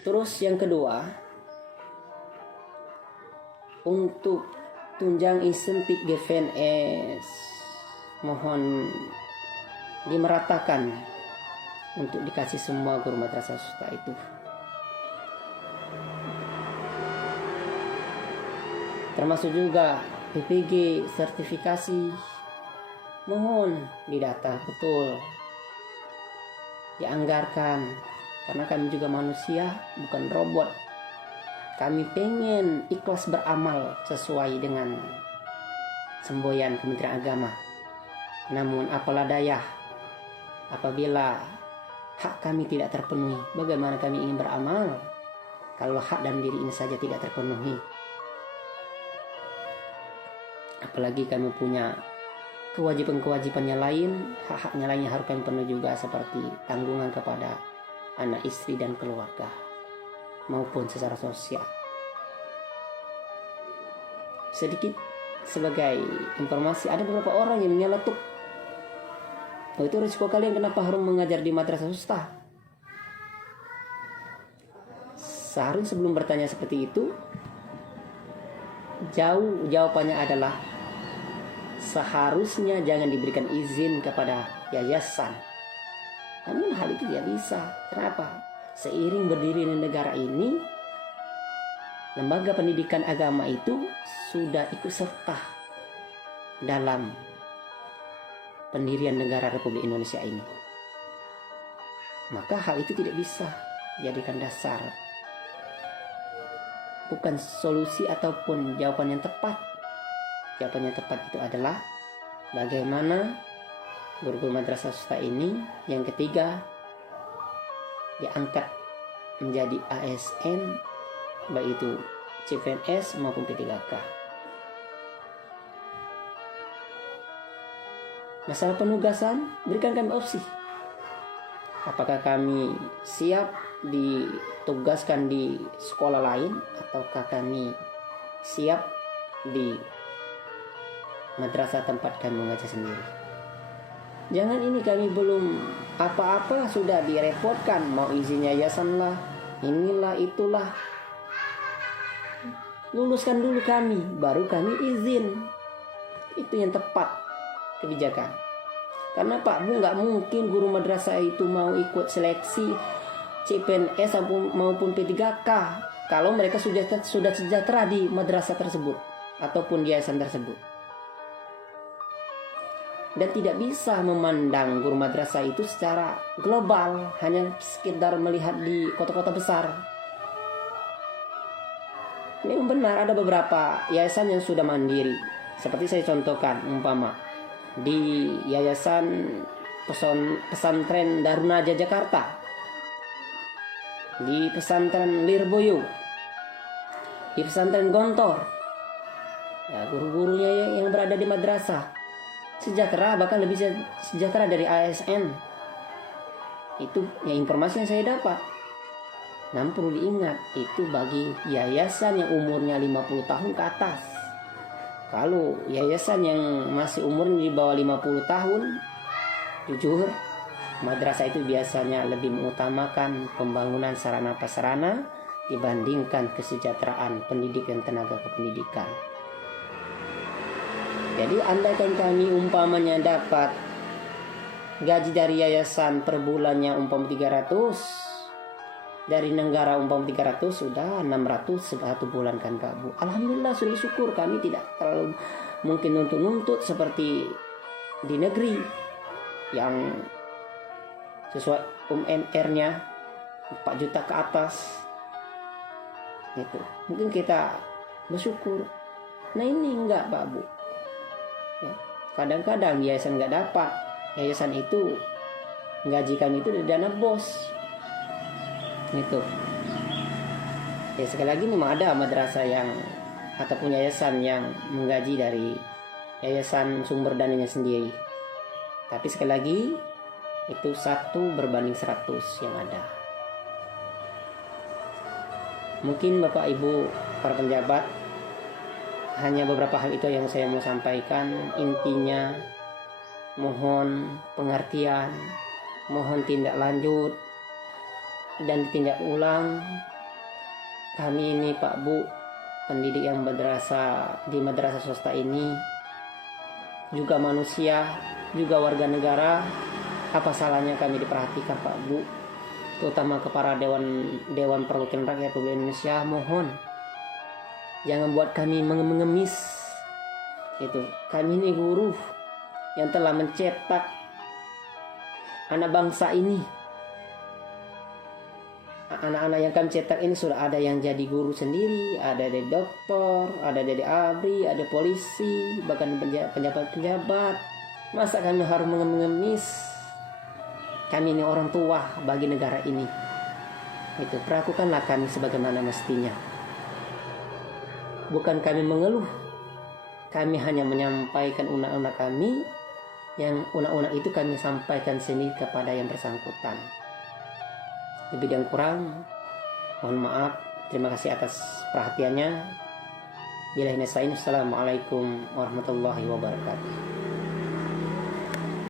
Terus yang kedua, untuk tunjang insentif GVNS mohon dimeratakan untuk dikasih semua guru madrasah swasta itu. Termasuk juga PPG sertifikasi, mohon didata betul, dianggarkan, karena kami juga manusia, bukan robot. Kami pengen ikhlas beramal sesuai dengan semboyan Kementerian Agama. Namun apalah daya, apabila hak kami tidak terpenuhi, bagaimana kami ingin beramal kalau hak dan diri ini saja tidak terpenuhi? Apalagi kami punya kewajiban-kewajibannya lain, hak-haknya lain yang harus kami penuhi juga, seperti tanggungan kepada anak, istri, dan keluarga, maupun secara sosial. Sedikit sebagai informasi, ada beberapa orang yang menyeletuk, oh itu risiko kalian, kenapa harus mengajar di madrasah swasta? Seharusnya sebelum bertanya seperti itu, jawabannya adalah seharusnya jangan diberikan izin kepada yayasan. Namun hal itu tidak bisa. Kenapa? Seiring berdirinya negara ini, lembaga pendidikan agama itu sudah ikut serta dalam pendirian negara Republik Indonesia ini. Maka hal itu tidak bisa dijadikan dasar, bukan solusi ataupun jawaban yang tepat. Jawaban yang tepat itu adalah bagaimana guru-guru madrasah swasta ini yang ketiga diangkat menjadi ASN, baik itu CPNS maupun P3K. Masalah penugasan, berikan kami opsi. Apakah kami siap ditugaskan di sekolah lain, ataukah kami siap di madrasah tempat kami mengajar sendiri. Jangan ini kami belum apa-apa sudah direpotkan, mau izin yayasan lah, inilah itulah. Luluskan dulu kami, baru kami izin. Itu yang tepat kebijakan. Karena Pak Bu, nggak mungkin guru madrasah itu mau ikut seleksi CPNS maupun P3K kalau mereka sudah sejahtera di madrasah tersebut ataupun di yayasan tersebut. Dan tidak bisa memandang guru madrasah itu secara global, hanya sekedar melihat di kota-kota besar. Memang benar ada beberapa yayasan yang sudah mandiri, seperti saya contohkan umpama di Yayasan Pesantren Darunaja Jakarta, di Pesantren Lirboyo, di Pesantren Gontor, ya, guru-gurunya yang berada di madrasah sejahtera, bahkan lebih sejahtera dari ASN. Itu ya informasi yang saya dapat. Namun perlu diingat, itu bagi yayasan yang umurnya 50 tahun ke atas. Kalau yayasan yang masih umurnya di bawah 50 tahun, jujur, madrasah itu biasanya lebih mengutamakan pembangunan sarana prasarana dibandingkan kesejahteraan pendidik dan tenaga kependidikan. Jadi andaikan kami umpamanya dapat gaji dari yayasan per bulannya umpam 300, dari negara umpam 300, sudah 600 satu bulan kan Pak Bu. Alhamdulillah, sudah syukur, kami tidak terlalu mungkin nuntut seperti di negeri yang sesuai UMR-nya 4 juta ke atas. Gitu. Mungkin kita bersyukur. Nah ini enggak Pak Bu. Ya, kadang-kadang yayasan nggak dapat, yayasan itu gaji kami itu dari dana bos, gitu. Ya sekali lagi memang ada madrasah yang ataupun yayasan yang menggaji dari yayasan sumber dananya sendiri, tapi sekali lagi itu 1 berbanding 100 yang ada. Mungkin Bapak Ibu para penjabat, hanya beberapa hal itu yang saya mau sampaikan. Intinya mohon pengertian, mohon tindak lanjut dan ditinjak ulang. Kami ini Pak Bu, pendidik yang di madrasah swasta ini, juga manusia, juga warga negara. Apa salahnya kami diperhatikan Pak Bu, terutama kepada Dewan Perwakilan Rakyat Republik Indonesia. Mohon jangan buat kami mengemis. Itu kami ini guru yang telah mencetak anak bangsa ini. Anak-anak yang kami cetak ini sudah ada yang jadi guru sendiri, ada dari dokter, ada dari ABRI, ada polisi, bahkan pejabat-pejabat. Masa kami harus mengemis? Kami ini orang tua bagi negara ini. Itu, perlakukanlah kami sebagaimana mestinya. Bukan kami mengeluh, kami hanya menyampaikan undang-undang kami, yang undang-undang itu kami sampaikan sendiri kepada yang bersangkutan. Lebih dan kurang, mohon maaf. Terima kasih atas perhatiannya. Billahi nasta'in. Assalamualaikum warahmatullahi wabarakatuh.